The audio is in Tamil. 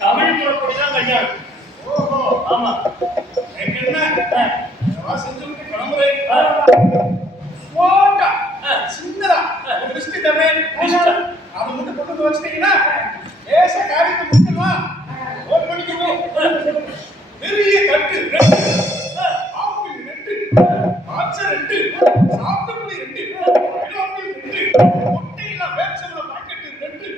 தமிழ் புறப்படிதான் கல்யாணம். ஆமா, எனக்கு என்ன செஞ்சு கிளம்புறேன். சின்னதா லிஸ்ட் தரேன். அதை மட்டும் கொண்டு வச்சிட்டீங்கன்னா ஏச காரியத்தை முடிக்கலாம். நோட் பண்ணிக்கணும். பெரிய தட்டு 2, ஆப்பிள் 2, ஆச்ச 2, சாத்துக்குடி 2, பைனாப்பிள் 2, முட்டையில வேர்ச்சம்பழ பாக்கெட் 2.